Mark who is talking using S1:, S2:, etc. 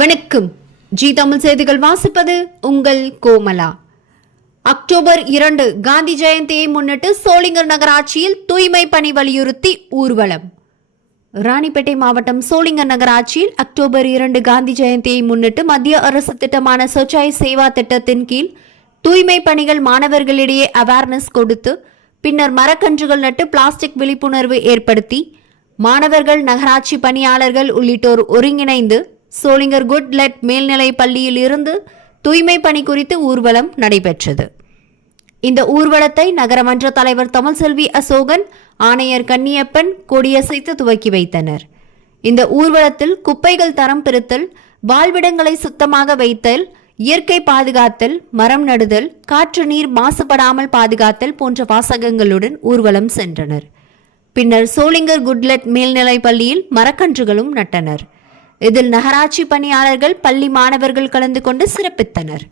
S1: வணக்கம். ஜி தமிழ் செய்திகள் வாசிப்பது உங்கள் கோமலா. அக்டோபர் இரண்டு காந்தி ஜெயந்தியை முன்னிட்டு சோளிங்கர் நகராட்சியில் தூய்மை பணி வலியுறுத்தி ஊர்வலம். ராணிப்பேட்டை மாவட்டம் சோளிங்கர் நகராட்சியில் அக்டோபர் இரண்டு காந்தி ஜெயந்தியை முன்னிட்டு மத்திய அரசு திட்டமான சொச்சாய் சேவா திட்டத்தின் கீழ் தூய்மை பணிகள் மாணவர்களிடையே அவேர்னஸ் கொடுத்து பின்னர் மரக்கன்றுகள் நட்டு பிளாஸ்டிக் விழிப்புணர்வு ஏற்படுத்தி மாணவர்கள் நகராட்சி பணியாளர்கள் உள்ளிட்டோர் ஒருங்கிணைந்து சோளிங்கர் குட்லெட் மேல்நிலைப் பள்ளியில் இருந்து தூய்மை பணி குறித்து ஊர்வலம் நடைபெற்றது. இந்த ஊர்வலத்தை நகரமன்ற தலைவர் தமிழ்செல்வி அசோகன் ஆணையர் கன்னியப்பன் கொடியசைத்து துவக்கி வைத்தனர். இந்த ஊர்வலத்தில் குப்பைகள் தரம் பிரித்தல் வாழ்விடங்களை சுத்தமாக வைத்தல் இயற்கை பாதுகாத்தல் மரம் நடுதல் காற்று நீர் மாசுபடாமல் பாதுகாத்தல் போன்ற வாசகங்களுடன் ஊர்வலம் சென்றனர். பின்னர் சோளிங்கர் குட்லெட் மேல்நிலைப் பள்ளியில் மரக்கன்றுகளும் நட்டனர். இதில் நகராட்சி பணியாளர்கள் பள்ளி மாணவர்கள் கலந்து கொண்டு சிறப்பித்தனர்.